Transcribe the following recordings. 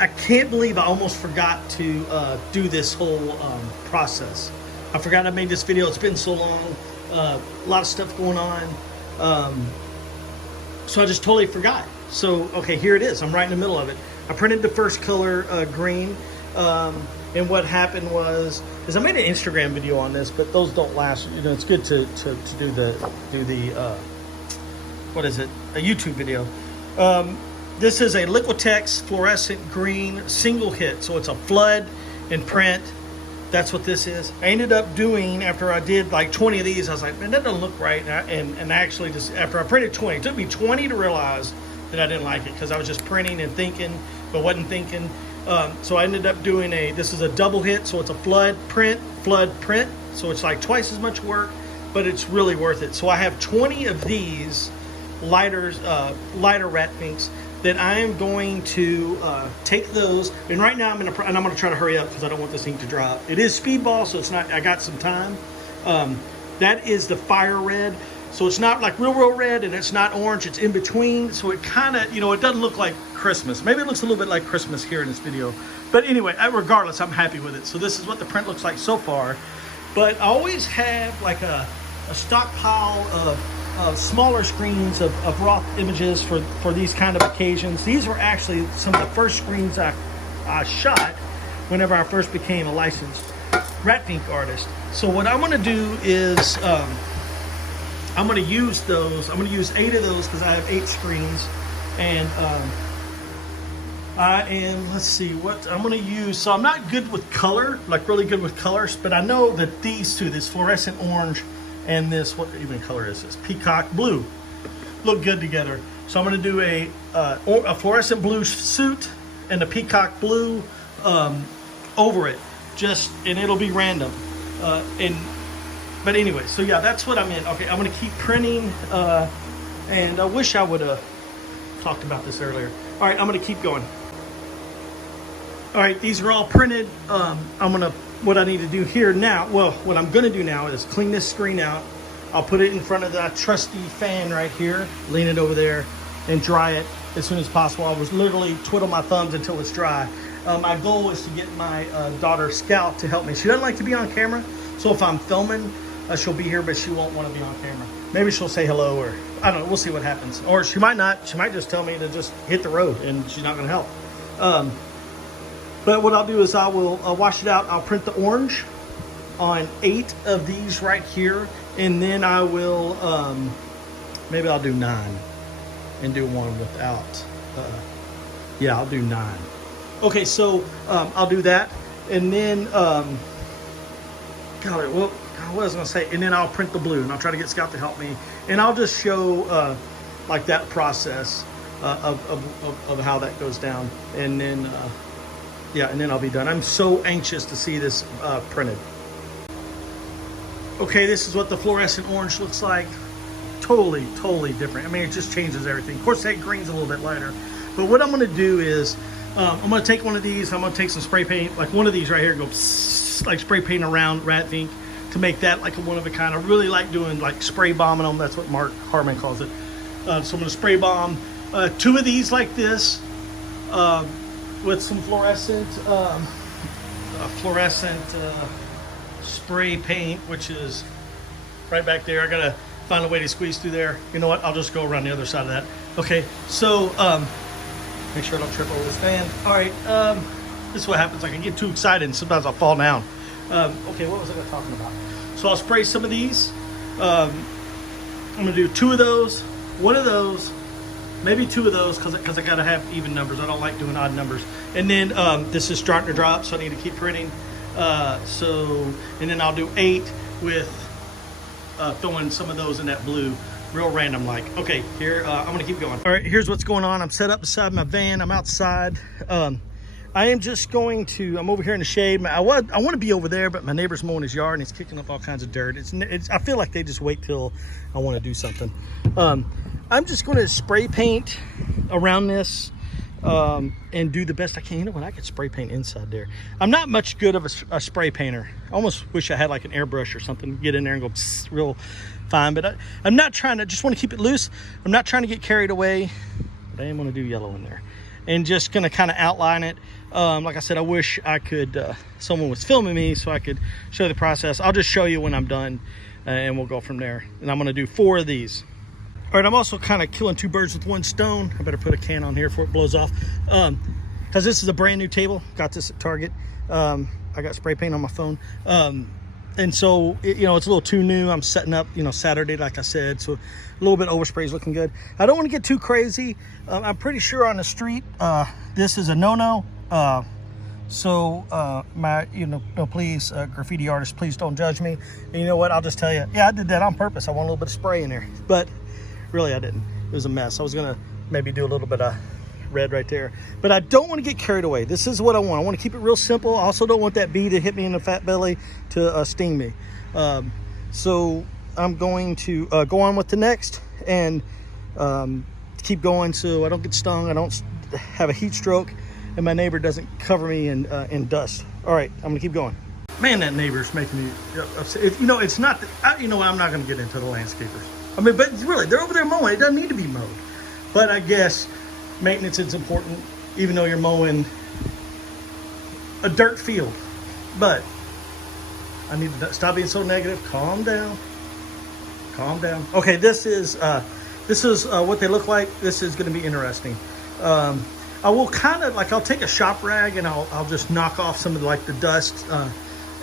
I can't believe I almost forgot to do this whole process. I forgot I made this video. It's been so long. A lot of stuff going on. So I just totally forgot. So, okay, here it is. I'm right in the middle of it. I printed the first color, green. And what happened was I made an Instagram video on this, but those don't last. You know, it's good to do the what is it? A YouTube video. This is a Liquitex fluorescent green single hit. So it's a flood and print. That's what this is. I ended up doing, after I did like 20 of these, I was like, man, that doesn't look right. And actually, just after I printed 20, it took me 20 to realize that I didn't like it, because I was just printing and thinking, but wasn't thinking. So I ended up doing this is a double hit. So it's a flood, print. So it's like twice as much work, but it's really worth it. So I have 20 of these lighter Rat Finks that I am going to take those, and right now I'm gonna try to hurry up because I don't want this ink to dry. It is speedball, so it's not. I got some time. That is the fire red, so it's not like real red, and it's not orange. It's in between, so it kind of, you know, it doesn't look like Christmas. Maybe it looks a little bit like Christmas here in this video, but anyway, regardless, I'm happy with it. So this is what the print looks like so far. But I always have like a stockpile of smaller screens of raw images for these kind of occasions. These were actually some of the first screens I shot whenever I first became a licensed Rat Fink artist. So what I'm going to do is I'm going to use those. I'm going to use 8 of those because I have 8 screens, and let's see what I'm going to use. So I'm not good with color, like really good with colors, but I know that these two, this fluorescent orange and this, what even color is this? Peacock blue, look good together. So I'm going to do a fluorescent blue suit and a peacock blue over it, and it'll be random. But anyway, so yeah, that's what I'm in. Okay, I'm going to keep printing, and I wish I would have talked about this earlier. All right, I'm going to keep going. All right, these are all printed. What I need to do here now, well, what I'm going to do now is clean this screen out. I'll put it in front of that trusty fan right here, lean it over there, and dry it as soon as possible. I was literally twiddle my thumbs until it's dry. My goal is to get my daughter Scout to help me. She doesn't like to be on camera, so if I'm filming, she'll be here, but she won't want to be on camera. Maybe she'll say hello, or I don't know. We'll see what happens. Or she might not. She might just tell me to just hit the road, and she's not going to help. But what I'll do is I will wash it out. I'll print the orange on 8 of these right here, and then I will maybe I'll do 9 and do one without. Yeah, I'll do 9. Okay, so I'll do that, and then what was I gonna say? And then I'll print the blue, and I'll try to get Scout to help me, and I'll just show like that process of how that goes down, and then. Yeah, and then I'll be done. I'm so anxious to see this printed. Okay, this is what the fluorescent orange looks like. Totally different. I mean, it just changes everything. Of course, that green's a little bit lighter. But what I'm going to do is, I'm going to take one of these. I'm going to take some spray paint, like one of these right here, go psst, like spray paint around Rat Fink to make that like a one of a kind. I really like doing like spray bombing them. That's what Mark Harmon calls it. So I'm going to spray bomb 2 of these like this. With some fluorescent spray paint, which is right back there. I gotta find a way to squeeze through there. You know what? I'll just go around the other side of that. Okay, so make sure I don't trip over this fan. All right, this is what happens. I can get too excited and sometimes I'll fall down. Okay, what was I talking about? So I'll spray some of these. I'm gonna do 2 of those, 1 of those, maybe 2 of those, because I gotta have even numbers. I don't like doing odd numbers. And then this is starting to drop, so I need to keep printing. And then I'll do 8 with throwing some of those in that blue, real random like. Okay, here I'm gonna keep going. All right, here's what's going on. I'm set up beside my van. I'm outside. I am just going to. I'm over here in the shade. I want to be over there, but my neighbor's mowing his yard and he's kicking up all kinds of dirt. I feel like they just wait till I want to do something. I'm just going to spray paint around this and do the best I can. You know what? I could spray paint inside there. I'm not much good of a spray painter. I almost wish I had like an airbrush or something. Get in there and go psst, real fine. But I'm not trying to. Just want to keep it loose. I'm not trying to get carried away. But I am going to do yellow in there. and just gonna kind of outline it. Like I said, I wish I could, someone was filming me so I could show the process. I'll just show you when I'm done, and we'll go from there. And I'm gonna do 4 of these. All right, I'm also kind of killing 2 birds with 1 stone. I better put a can on here before it blows off. Because this is a brand new table. Got this at Target. I got spray paint on my phone. And so, you know, it's a little too new. I'm setting up, you know, Saturday, like I said. So a little bit overspray is looking good. I don't want to get too crazy. I'm pretty sure on the street, this is a no-no. Please, graffiti artists, please don't judge me. And you know what? I'll just tell you, yeah, I did that on purpose. I want a little bit of spray in there. But really, I didn't. It was a mess. I was going to maybe do a little bit of red right there. But I don't want to get carried away. This is what I want. I want to keep it real simple. I also don't want that bee to hit me in the fat belly to sting me. So I'm going to go on with the next and keep going so I don't get stung, I don't have a heat stroke, and my neighbor doesn't cover me in dust. All right, I'm gonna keep going. Man, that neighbor's making me upset. You know, it's not, you know, I'm not gonna get into the landscapers. I mean, but really, they're over there mowing. It doesn't need to be mowed. But I guess maintenance is important, even though you're mowing a dirt field. But I need to stop being so negative. Calm down. Calm down. Okay, this is what they look like. This is going to be interesting. I will kind of I'll take a shop rag and I'll just knock off some of the dust,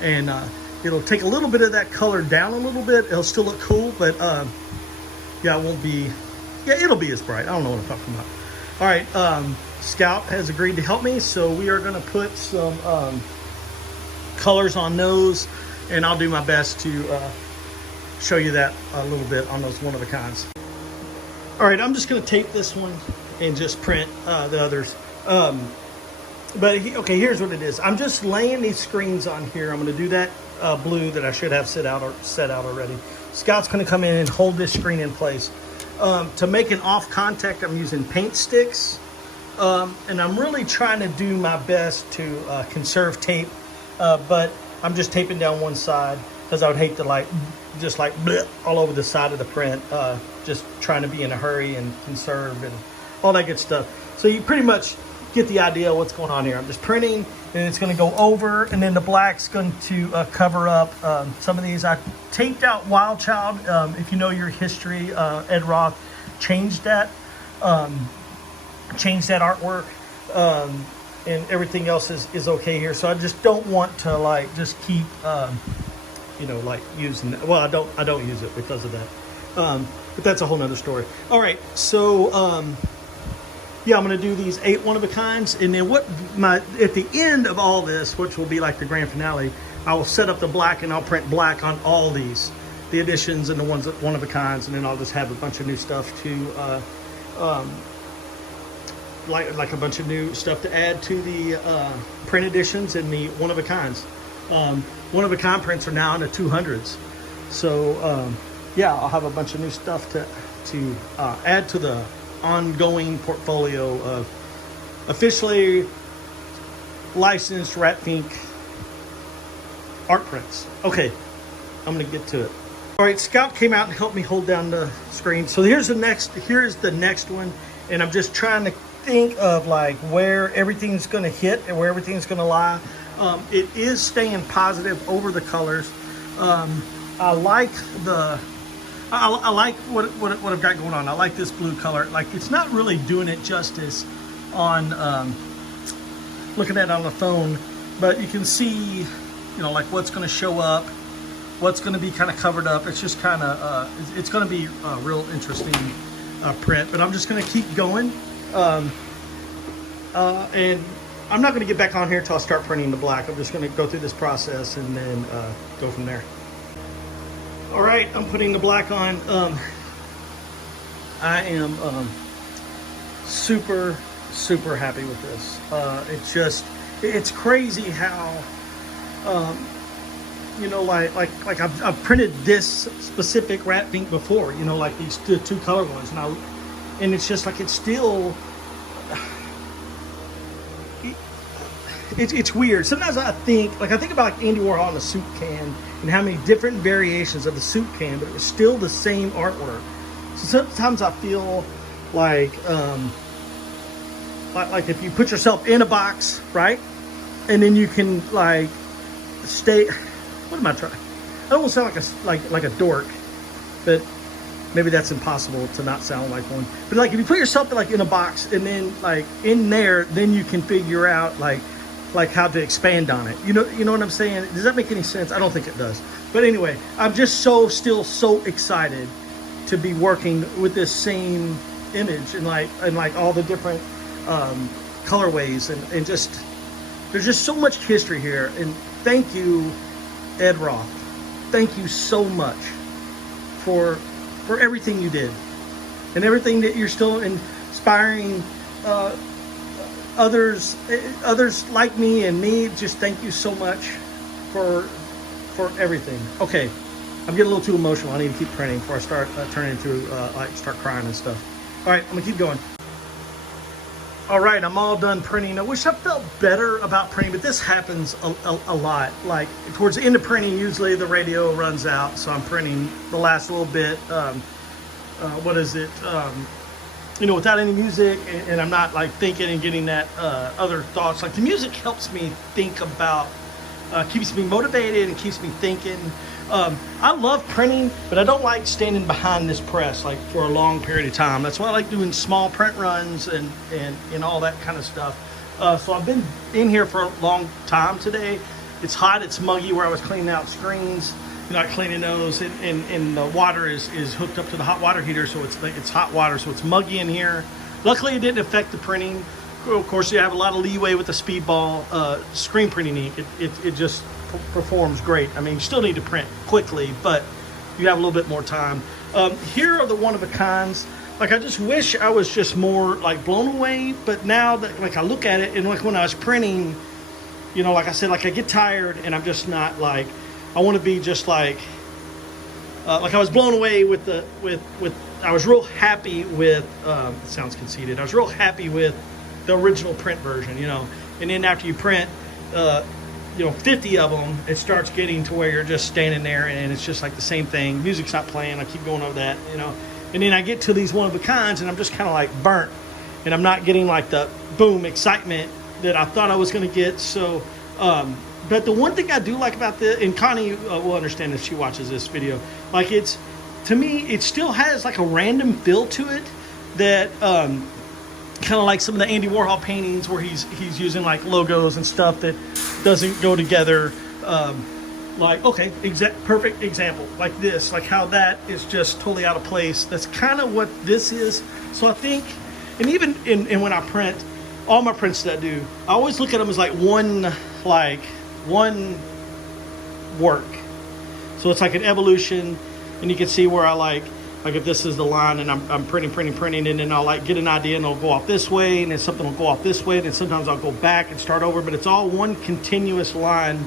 and it'll take a little bit of that color down a little bit. It'll still look cool, but yeah, it won't be. Yeah, it'll be as bright. I don't know what I'm talking about. All right, Scout has agreed to help me, so we are going to put some colors on those, and I'll do my best to show you that a little bit on those one of a kinds. All right, I'm just going to tape this one and just print the others. Okay, here's what it is. I'm just laying these screens on here. I'm going to do that blue that I should have set out already. Scout's going to come in and hold this screen in place. To make an off contact, I'm using paint sticks, and I'm really trying to do my best to conserve tape, but I'm just taping down one side because I would hate to just bleh, all over the side of the print, just trying to be in a hurry and conserve and all that good stuff. So you pretty much get the idea of what's going on here. I'm just printing, and it's going to go over, and then the black's going to cover up some of these. I taped out Wild Child. If you know your history, Ed Roth changed that artwork, and everything else is okay here. So I just don't want to just keep using that. Well, I don't use it because of that. But that's a whole nother story. All right, so yeah, I'm going to do these 8 one-of-a-kinds, and then at the end of all this, which will be like the grand finale, I will set up the black, and I'll print black on all these, the editions and the ones that one-of-a-kinds, and then I'll just have a bunch of new stuff to, like a bunch of new stuff to add to the print editions and the one-of-a-kinds. One-of-a-kind prints are now in the 200s, so yeah, I'll have a bunch of new stuff to add to the ongoing portfolio of officially licensed Rat Fink art prints. Okay, I'm gonna get to it. All right, Scout came out and helped me hold down the screen. So here's the next one, and I'm just trying to think of where everything's gonna hit and where everything's gonna lie. It is staying positive over the colors. I like what I've got going on. I like this blue color. It's not really doing it justice on looking at it on the phone, but you can see, what's going to show up, what's going to be kind of covered up. It's just kind of, it's going to be a real interesting print, but I'm just going to keep going. And I'm not going to get back on here until I start printing the black. I'm just going to go through this process and then go from there. All right, I'm putting the black on. I am super happy with this. It's crazy how, I've printed this specific Rat Fink before, these two color ones, and it's just it's still, it's weird. Sometimes I think about Andy Warhol and the soup can and how many different variations of the soup can, but it was still the same artwork. So sometimes I feel like if you put yourself in a box, right? And then you can like stay, what am I trying? I don't want to sound like a dork, but maybe that's impossible to not sound like one. But like if you put yourself like in a box and then like in there, then you can figure out like how to expand on it. You know what I'm saying? Does that make any sense? I don't think it does. But anyway, I'm just still so excited to be working with this same image and like all the different colorways and just there's just so much history here. And thank you, Ed Roth. Thank you so much for everything you did and everything that you're still inspiring others like me and me. Just thank you so much for everything. Okay, I'm getting a little too emotional. I need to keep printing before I start turning into like start crying and stuff. All right, I'm gonna keep going. All right, I'm all done printing. I wish I felt better about printing, but this happens a lot. Like towards the end of printing, usually the radio runs out, so I'm printing the last little bit. What is it? Without any music, and I'm not like thinking and getting that other thoughts. Like the music helps me think about, keeps me motivated and keeps me thinking. I love printing, but I don't like standing behind this press like for a long period of time. That's why I like doing small print runs and all that kind of stuff. So I've been in here for a long time today. It's hot, it's muggy where I was cleaning out screens, cleaning those, and the water is hooked up to the hot water heater, so it's hot water, so it's muggy in here. Luckily, it didn't affect the printing. Of course, you have a lot of leeway with the Speedball screen printing ink. It just performs great. I mean, you still need to print quickly, but you have a little bit more time. Here are the one-of-a-kinds. Like, I just wish I was just more like blown away, but now that like I look at it, and like when I was printing, like I said, like I get tired and I'm just not like, I want to be just like I was blown away with I was real happy with, it sounds conceited, I was real happy with the original print version, and then after you print 50 of them, it starts getting to where you're just standing there and it's just like the same thing. Music's not playing. I keep going over that, and then I get to these one-of-a-kinds and I'm just kind of like burnt, and I'm not getting like the boom excitement that I thought I was going to get. So but the one thing I do like about this, and Connie will understand if she watches this video, like to me it still has like a random feel to it that kind of like some of the Andy Warhol paintings where he's using like logos and stuff that doesn't go together. Like, okay, perfect example. Like this, like how that is just totally out of place. That's kind of what this is. So I think, and even in when I print, all my prints that I do, I always look at them as like one work. So it's like an evolution, and you can see where I like if this is the line and I'm printing, and then I'll like get an idea and it'll go off this way, and then something will go off this way, and then sometimes I'll go back and start over, but it's all one continuous line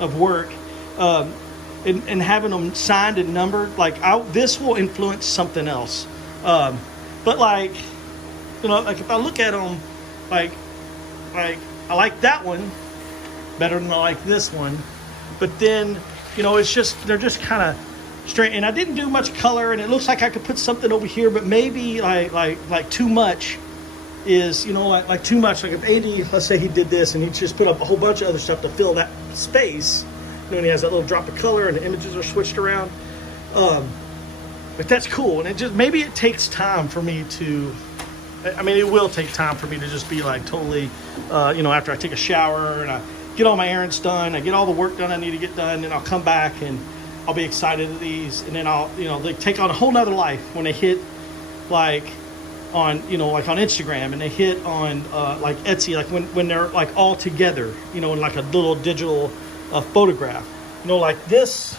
of work. And having them signed and numbered, like this will influence something else. But like, like if I look at them, like I like that one better than I like this one, but then, it's just, they're just kind of straight, and I didn't do much color, and it looks like I could put something over here, but maybe like too much is, like too much. Like if Andy, let's say he did this and he just put up a whole bunch of other stuff to fill that space, and he has that little drop of color and the images are switched around. But that's cool, and maybe it takes time for me to, it will take time for me to just be like totally, after I take a shower and I get all my errands done, I get all the work done I need to get done, and I'll come back and I'll be excited at these, and then I'll, they take on a whole nother life when they hit like on, like on Instagram, and they hit on like Etsy, like when they're like all together, in like a little digital photograph, like this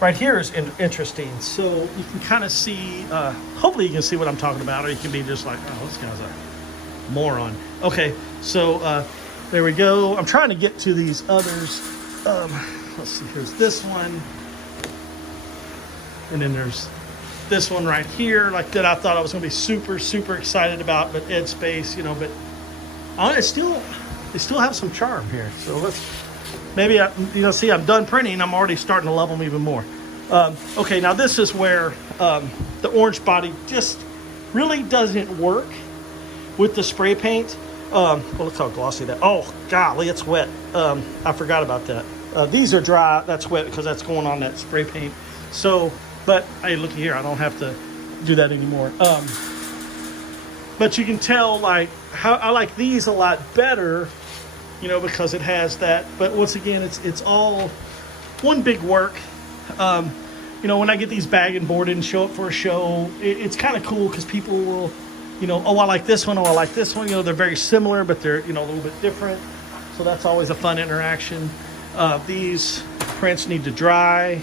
right here is interesting. So you can kind of see, hopefully you can see what I'm talking about, or you can be just like, oh, this guy's a moron. Okay, so there we go. I'm trying to get to these others. Let's see, here's this one. And then there's this one right here, like that I thought I was going to be super, super excited about, but Ed Space, but they still have some charm here. So let's, maybe, see, I'm done printing. I'm already starting to love them even more. Okay, now this is where the orange body just really doesn't work. with the spray paint. Well, look how glossy that. Oh, golly, it's wet. I forgot about that. These are dry. That's wet because that's going on that spray paint. So, but hey, looky here. I don't have to do that anymore. But you can tell like how I like these a lot better, you know, because it has that. But once again, it's all one big work. You know, when I get these bag and boarded and show up for a show, it's kind of cool because people will, you know, oh, I like this one, oh, I like this one. You know, they're very similar, but they're, you know, a little bit different. So that's always a fun interaction. These prints need to dry,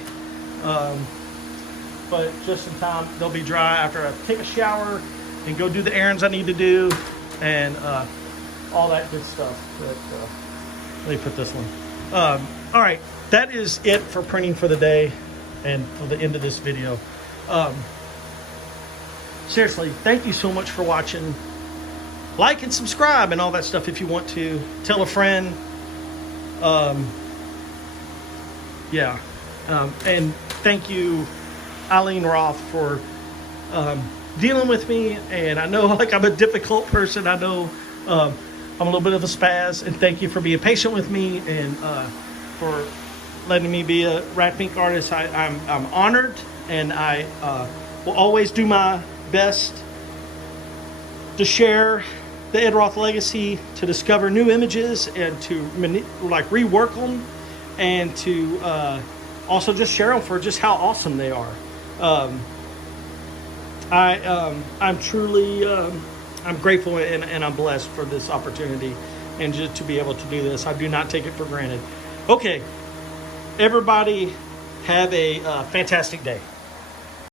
but just in time, they'll be dry after I take a shower and go do the errands I need to do and all that good stuff. But, let me put this one. All right, that is it for printing for the day and for the end of this video. Seriously, thank you so much for watching. Like and subscribe and all that stuff if you want to. Tell a friend. Yeah. And thank you, Eileen Roth, for dealing with me. And I know like I'm a difficult person. I know I'm a little bit of a spaz. And thank you for being patient with me and for letting me be a Rat Fink artist. I'm honored, and I will always do my best to share the Ed Roth legacy, to discover new images and to like rework them, and to also just share them for just how awesome they are. I'm truly I'm grateful and I'm blessed for this opportunity and just to be able to do this. I do not take it for granted. Okay, everybody have a fantastic day.